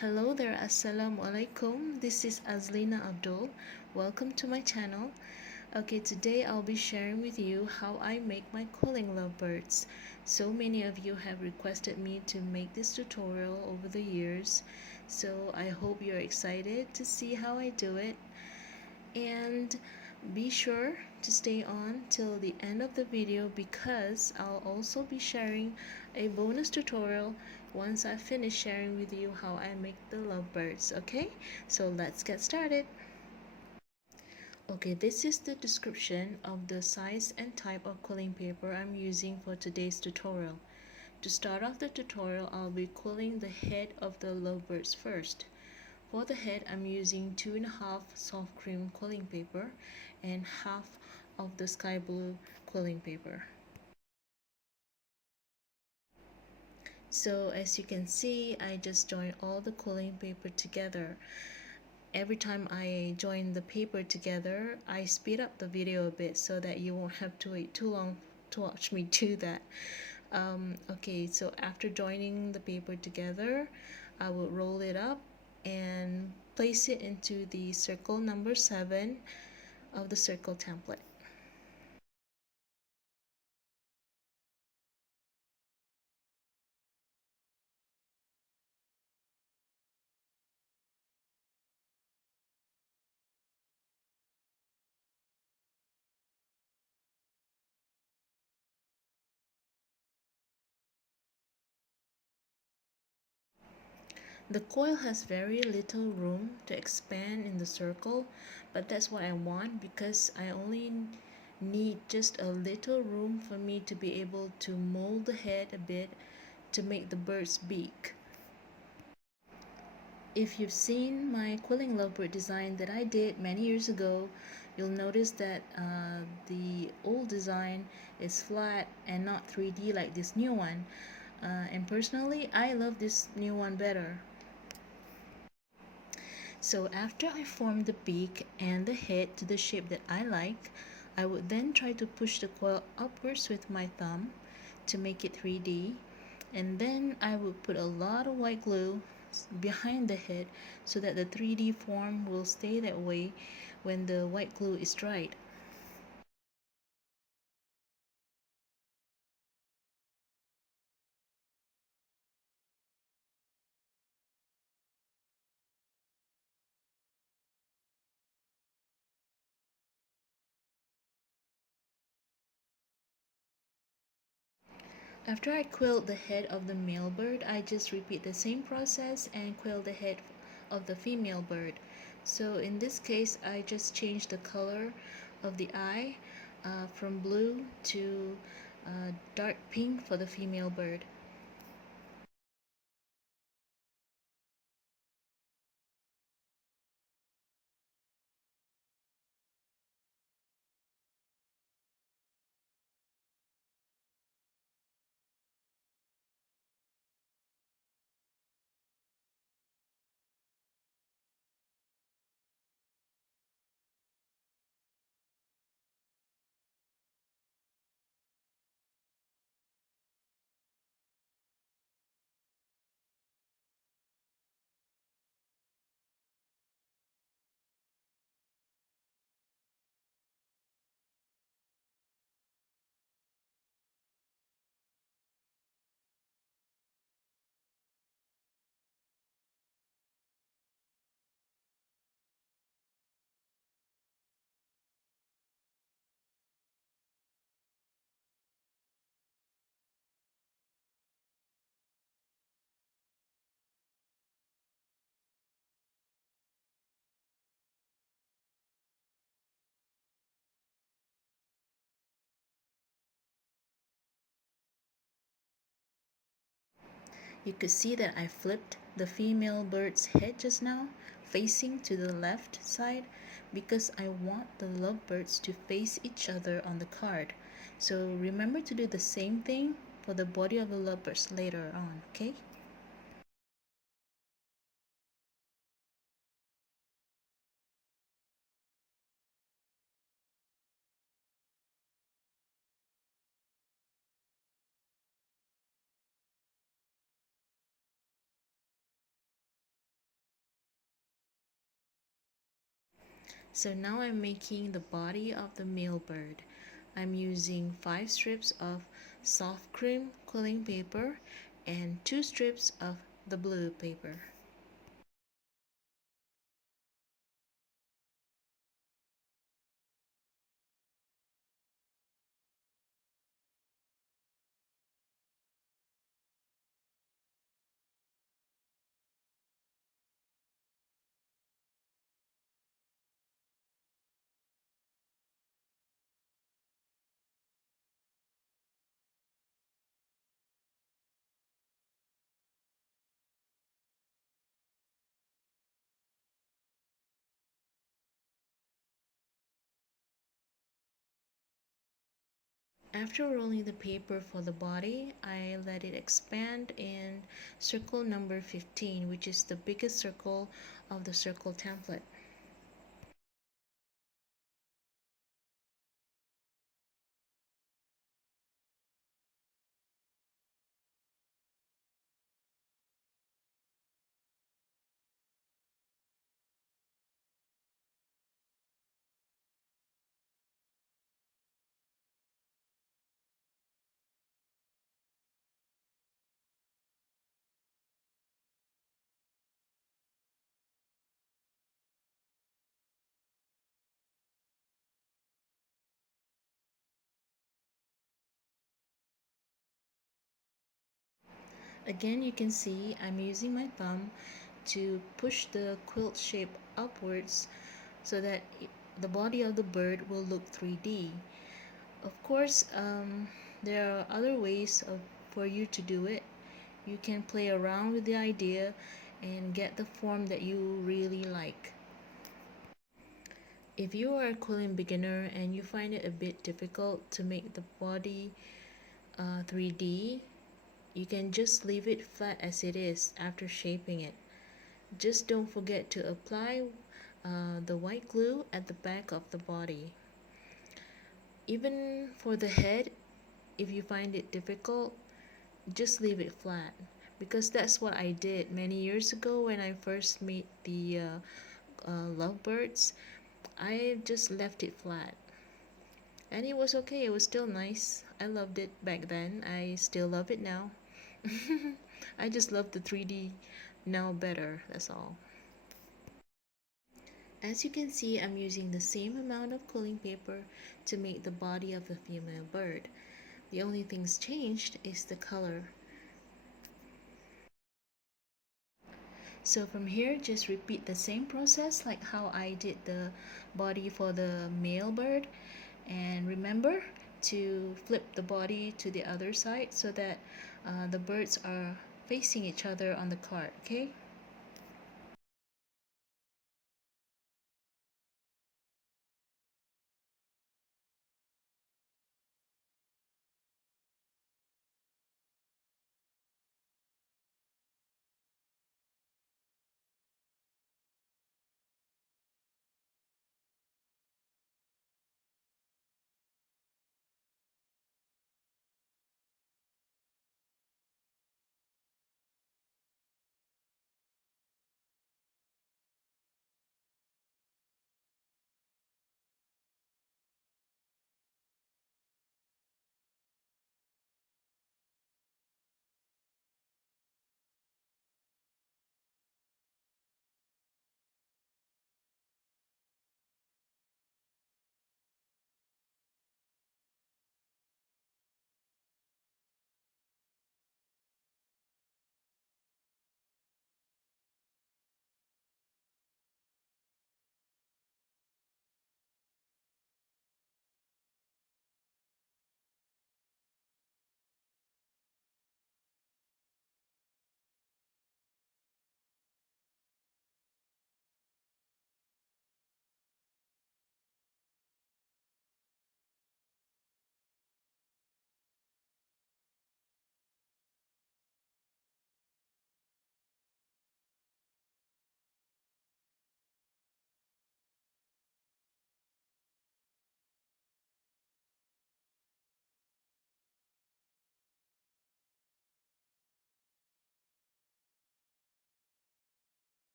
Hello there, Assalamu alaikum. This is Azlina Abdul. Welcome to my channel. Okay, today I'll be sharing with you how I make my quilling lovebirds. So many of you have requested me to make this tutorial over the years, so I hope you're excited to see how I do it. And be sure to stay on till the end of the video because I'll also be sharing a bonus tutorial once I finish sharing with you how I make the lovebirds. Okay, so let's get started. Okay, this is the description of the size and type of quilling paper I'm using for today's tutorial. To start off the tutorial, I'll be quilling the head of the lovebirds first. For the head, I'm using 2.5 soft cream quilling paper and half of the sky blue quilling paper. So as you can see, I just joined all the quilling paper together. Every time I join the paper together, I speed up the video a bit so that you won't have to wait too long to watch me do that. Okay, so after joining the paper together, I will roll it up and place it into the circle number 7 of the circle template. The coil has very little room to expand in the circle, but that's what I want because I only need just a little room for me to be able to mold the head a bit to make the bird's beak. If you've seen my quilling lovebird design that I did many years ago, you'll notice that the old design is flat and not 3D like this new one. And personally, I love this new one better. So after I form the beak and the head to the shape that I like, I would then try to push the coil upwards with my thumb to make it 3D, and then I would put a lot of white glue behind the head so that the 3D form will stay that way when the white glue is dried. After I quilled the head of the male bird, I just repeat the same process and quill the head of the female bird. So in this case, I just changed the color of the eye from blue to dark pink for the female bird. You could see that I flipped the female bird's head just now, facing to the left side, because I want the lovebirds to face each other on the card. So remember to do the same thing for the body of the lovebirds later on, okay? So now I'm making the body of the male bird. I'm using 5 strips of soft cream quilling paper and 2 strips of the blue paper. After rolling the paper for the body, I let it expand in circle number 15, which is the biggest circle of the circle template. Again, you can see I'm using my thumb to push the quilt shape upwards so that the body of the bird will look 3D. Of course, there are other ways for you to do it. You can play around with the idea and get the form that you really like. If you are a quilling beginner and you find it a bit difficult to make the body 3D, you can just leave it flat as it is after shaping it. Just don't forget to apply the white glue at the back of the body. Even for the head, if you find it difficult, just leave it flat, because that's what I did many years ago when I first made the lovebirds. I just left it flat and it was okay. It was still nice. I loved it back then. I still love it now. I just love the 3D now better, that's all. As you can see, I'm using the same amount of quilling paper to make the body of the female bird. The only things changed is the color. So from here, just repeat the same process like how I did the body for the male bird. And remember to flip the body to the other side so that the birds are facing each other on the card, okay?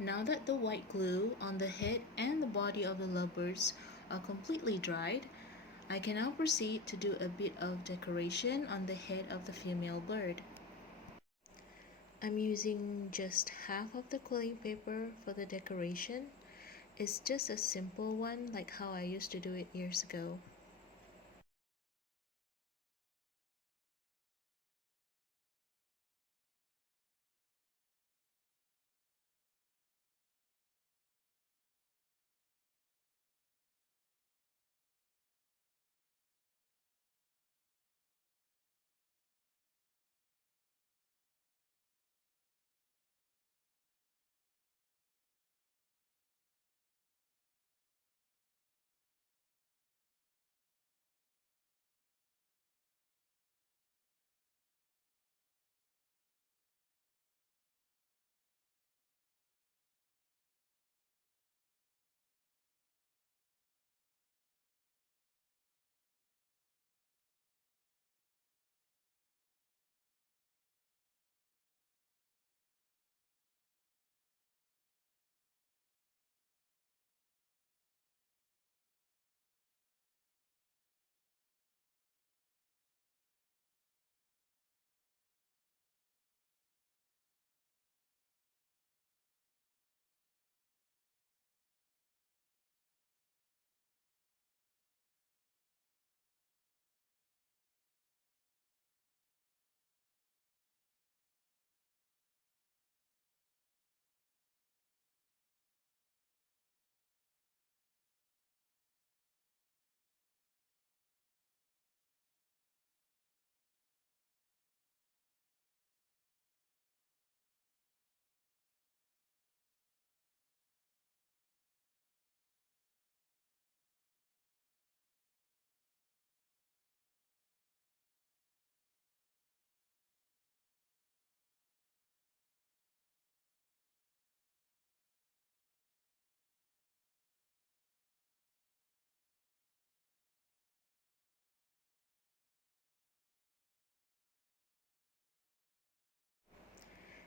Now that the white glue on the head and the body of the lovebirds are completely dried, I can now proceed to do a bit of decoration on the head of the female bird. I'm using just half of the quilling paper for the decoration. It's just a simple one like how I used to do it years ago.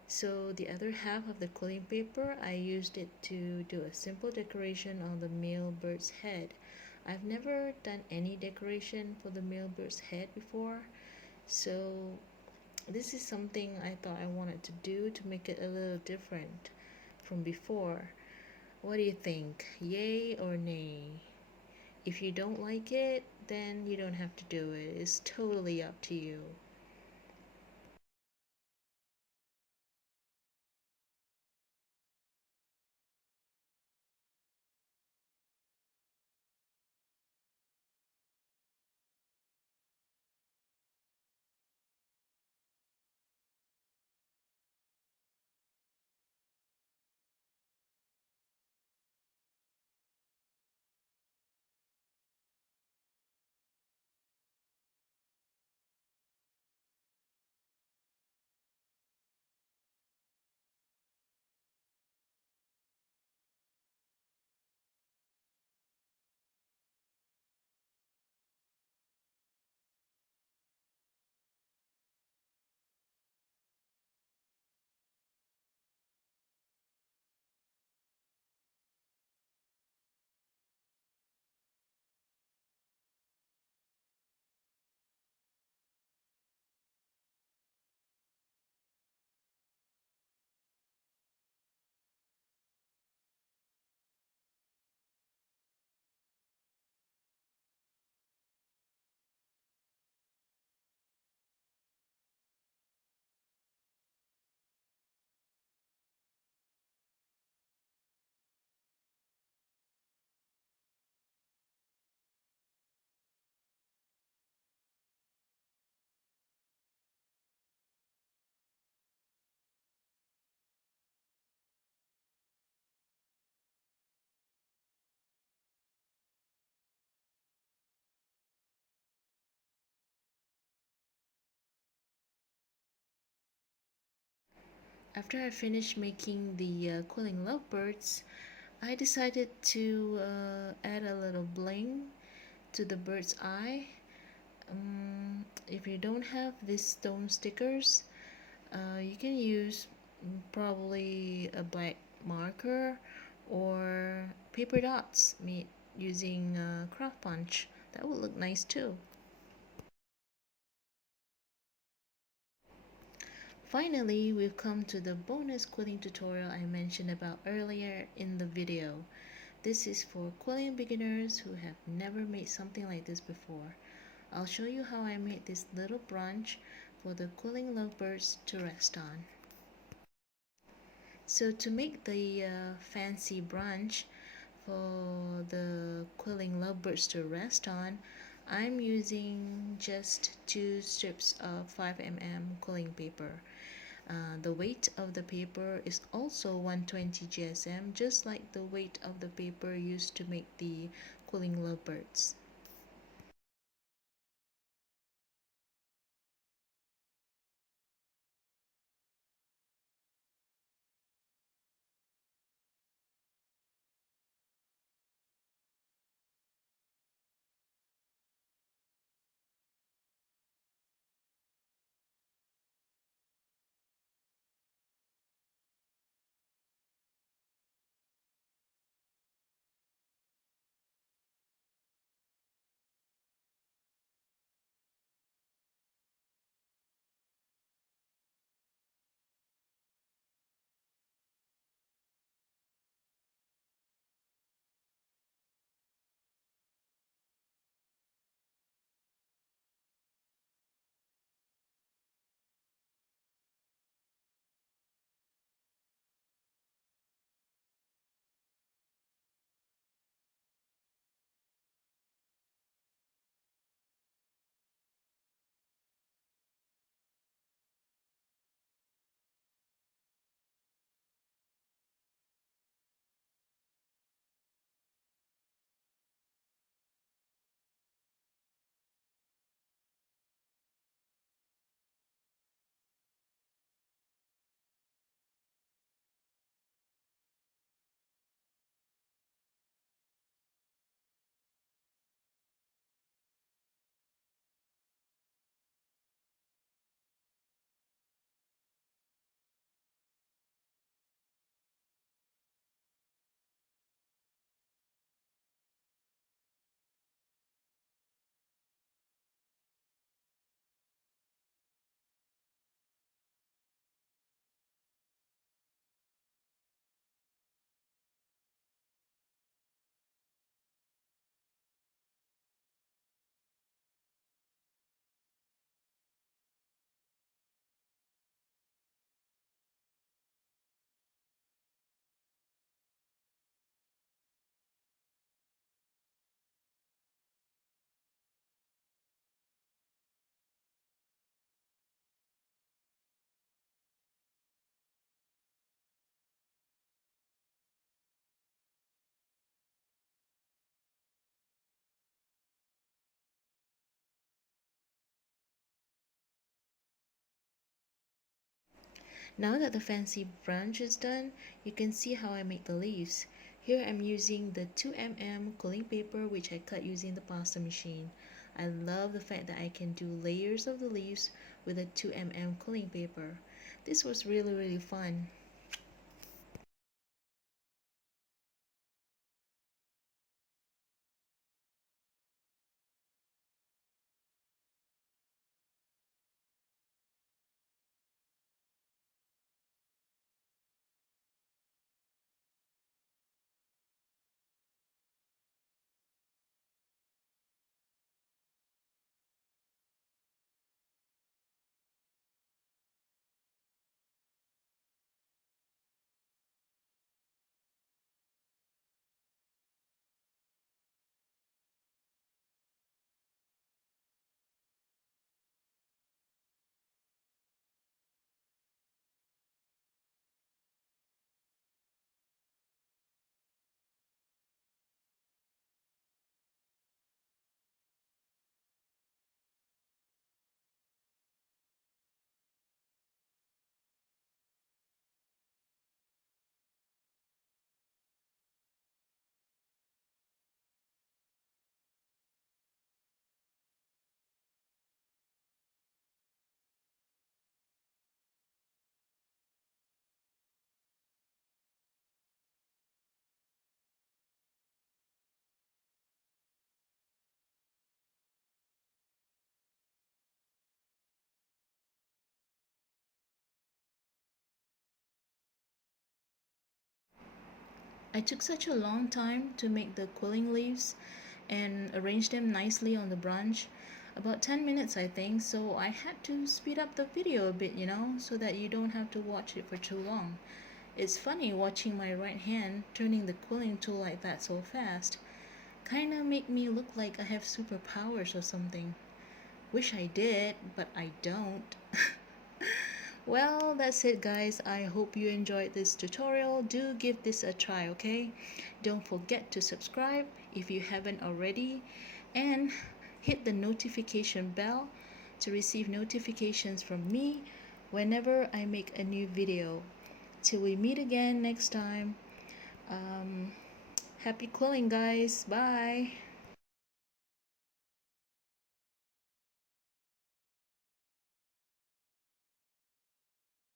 So the other half of the quilling paper, I used it to do a simple decoration on the male bird's head. I've never done any decoration for the male bird's head before, so this is something I thought I wanted to do to make it a little different from before. What do you think? Yay or nay? If you don't like it, then you don't have to do it. It's totally up to you. After I finished making the quilling lovebirds, I decided to add a little bling to the bird's eye. If you don't have these stone stickers, you can use probably a black marker or paper dots made using craft punch. That would look nice too. Finally, we've come to the bonus quilling tutorial I mentioned about earlier in the video. This is for quilling beginners who have never made something like this before. I'll show you how I made this little branch for the quilling lovebirds to rest on. So to make the fancy branch for the quilling lovebirds to rest on, I'm using just 2 strips of 5 mm quilling paper. The weight of the paper is also 120 GSM, just like the weight of the paper used to make the quilling lovebirds. Now that the fancy branch is done, you can see how I make the leaves. Here I'm using the 2 mm quilling paper which I cut using the pasta machine. I love the fact that I can do layers of the leaves with a 2 mm quilling paper. This was really fun. I took such a long time to make the quilling leaves and arrange them nicely on the branch. About 10 minutes, I think, so I had to speed up the video a bit, so that you don't have to watch it for too long. It's funny watching my right hand turning the quilling tool like that so fast. Kinda make me look like I have superpowers or something. Wish I did, but I don't. Well, that's it guys. I hope you enjoyed this tutorial. Do give this a try, okay? Don't forget to subscribe if you haven't already, and hit the notification bell to receive notifications from me whenever I make a new video. Till we meet again next time. Um, Happy quilling guys. Bye.